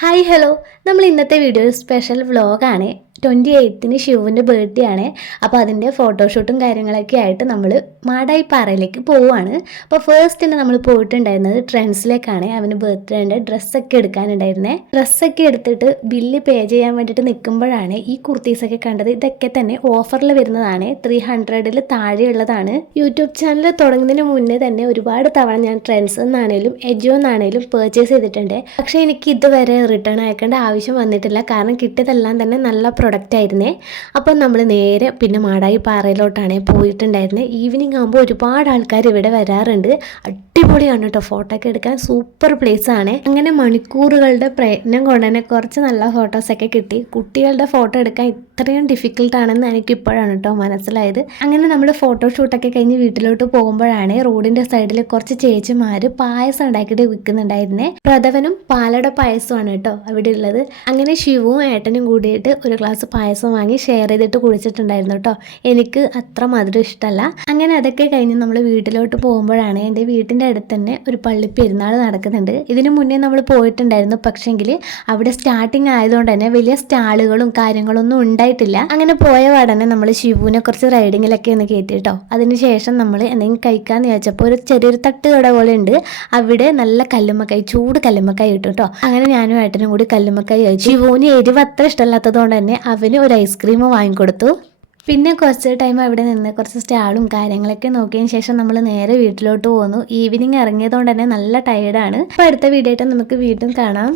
Hi hello നമ്മൾ ഇന്നത്തെ video special വ്ളോഗാണ്. 28-ന് ശിവുവിൻ്റെ ബർത്ത്ഡേ ആണ്. അപ്പോൾ അതിൻ്റെ ഫോട്ടോഷൂട്ടും കാര്യങ്ങളൊക്കെ ആയിട്ട് നമ്മൾ മാടായിപ്പാറയിലേക്ക് പോവുകയാണ്. അപ്പോൾ ഫസ്റ്റ് തന്നെ നമ്മൾ പോയിട്ടുണ്ടായിരുന്നത് ട്രെൻഡ്സിലേക്കാണ്. അവന് ബർത്ത്ഡേൻ്റെ ഡ്രസ്സൊക്കെ എടുക്കാനുണ്ടായിരുന്നേ. ഡ്രസ്സൊക്കെ എടുത്തിട്ട് ബില്ല് പേ ചെയ്യാൻ വേണ്ടിയിട്ട് നിൽക്കുമ്പോഴാണ് ഈ കുർത്തീസൊക്കെ കണ്ടത്. ഇതൊക്കെ തന്നെ ഓഫറിൽ വരുന്നതാണ്. 300-ൽ താഴെയുള്ളതാണ്. യൂട്യൂബ് ചാനൽ തുടങ്ങുന്നതിന് മുന്നേ തന്നെ ഒരുപാട് തവണ ഞാൻ ട്രെൻഡ്സ് എന്നാണേലും എജിയോ എന്നാണേലും പർച്ചേസ് ചെയ്തിട്ടുണ്ട്. പക്ഷേ എനിക്ക് ഇതുവരെ റിട്ടേൺ അയക്കേണ്ട ആവശ്യം വന്നിട്ടില്ല. കാരണം കിട്ടിയതെല്ലാം തന്നെ നല്ല പ്രൊഡക്റ്റ് ആയിരുന്നേ. അപ്പം നമ്മൾ നേരെ പിന്നെ മാടായിപ്പാറയിലോട്ടാണ് പോയിട്ടുണ്ടായിരുന്നത്. ഈവനിങ് ആകുമ്പോൾ ഒരുപാട് ആൾക്കാർ ഇവിടെ വരാറുണ്ട്. അടിപൊളിയാണ് കേട്ടോ, ഫോട്ടോ ഒക്കെ എടുക്കാൻ സൂപ്പർ പ്ലേസ് ആണ്. അങ്ങനെ മണിക്കൂറുകളുടെ പ്രയത്നം കൊണ്ട് തന്നെ കുറച്ച് നല്ല ഫോട്ടോസൊക്കെ കിട്ടി. കുട്ടികളുടെ ഫോട്ടോ എടുക്കാൻ ഇത്രയും ഡിഫിക്കൽട്ടാണെന്ന് എനിക്ക് ഇപ്പോഴാണ് കേട്ടോ മനസ്സിലായത്. അങ്ങനെ നമ്മൾ ഫോട്ടോഷൂട്ടൊക്കെ കഴിഞ്ഞ് വീട്ടിലോട്ട് പോകുമ്പോഴാണ് റോഡിൻ്റെ സൈഡിൽ കുറച്ച് ചേച്ചിമാർ പായസം ഉണ്ടാക്കിയിട്ട് വിൽക്കുന്നുണ്ടായിരുന്നേ. പ്രഥവനും പാലട പായസമാണ് കേട്ടോ അവിടെ ഉള്ളത്. അങ്ങനെ ശിവും ഏട്ടനും കൂടിയിട്ട് ഒരു ഗ്ലാസ് പായസം വാങ്ങി ഷെയർ ചെയ്തിട്ട് കുടിച്ചിട്ടുണ്ടായിരുന്നു കേട്ടോ. എനിക്ക് അത്ര മധുരം ഇഷ്ടമല്ല. അങ്ങനെ അതൊക്കെ കഴിഞ്ഞ് നമ്മൾ വീട്ടിലോട്ട് പോകുമ്പോഴാണ് എൻ്റെ വീട്ടിൻ്റെ അടുത്ത് തന്നെ ഒരു പള്ളി പെരുന്നാൾ നടക്കുന്നുണ്ട്. ഇതിനു മുന്നേ നമ്മൾ പോയിട്ടുണ്ടായിരുന്നു. പക്ഷെങ്കിൽ അവിടെ സ്റ്റാർട്ടിങ് ആയതുകൊണ്ട് തന്നെ വലിയ സ്റ്റാളുകളും കാര്യങ്ങളൊന്നും ഉണ്ടായിട്ടില്ല. അങ്ങനെ പോയ പാടന്നെ നമ്മൾ ശിവുവിനെ കുറച്ച് റൈഡിങ്ങിലൊക്കെ ഒന്ന് കയറ്റി കേട്ടോ. അതിനുശേഷം നമ്മൾ എന്തെങ്കിലും കഴിക്കാമെന്ന് ചോദിച്ചപ്പോൾ ഒരു ചെറിയൊരു തട്ടുകട പോലെ ഉണ്ട്. അവിടെ നല്ല കല്ലുമ്മക്കായി, ചൂട് കല്ലുമ്മക്കായി കിട്ടും കേട്ടോ. അങ്ങനെ ഞാനും ഏട്ടനും കൂടി കല്ലുമ്മക്കായി കഴിച്ചു. ശിവുവിന് എരിവ് അത്ര ഇഷ്ടമല്ലാത്തത് കൊണ്ട് തന്നെ അവന് ഒരു ഐസ്ക്രീം വാങ്ങിക്കൊടുത്തു. പിന്നെ കുറച്ച് ടൈം അവിടെ നിന്ന് കുറച്ച് സ്റ്റാളും കാര്യങ്ങളൊക്കെ നോക്കിയതിന് ശേഷം നമ്മൾ നേരെ വീട്ടിലോട്ട് പോന്നു. ഈവനിങ് ഇറങ്ങിയതുകൊണ്ട് തന്നെ നല്ല ടയേർഡാണ്. അപ്പോൾ അടുത്ത വീഡിയോ ആയിട്ട് നമുക്ക് വീണ്ടും കാണാം.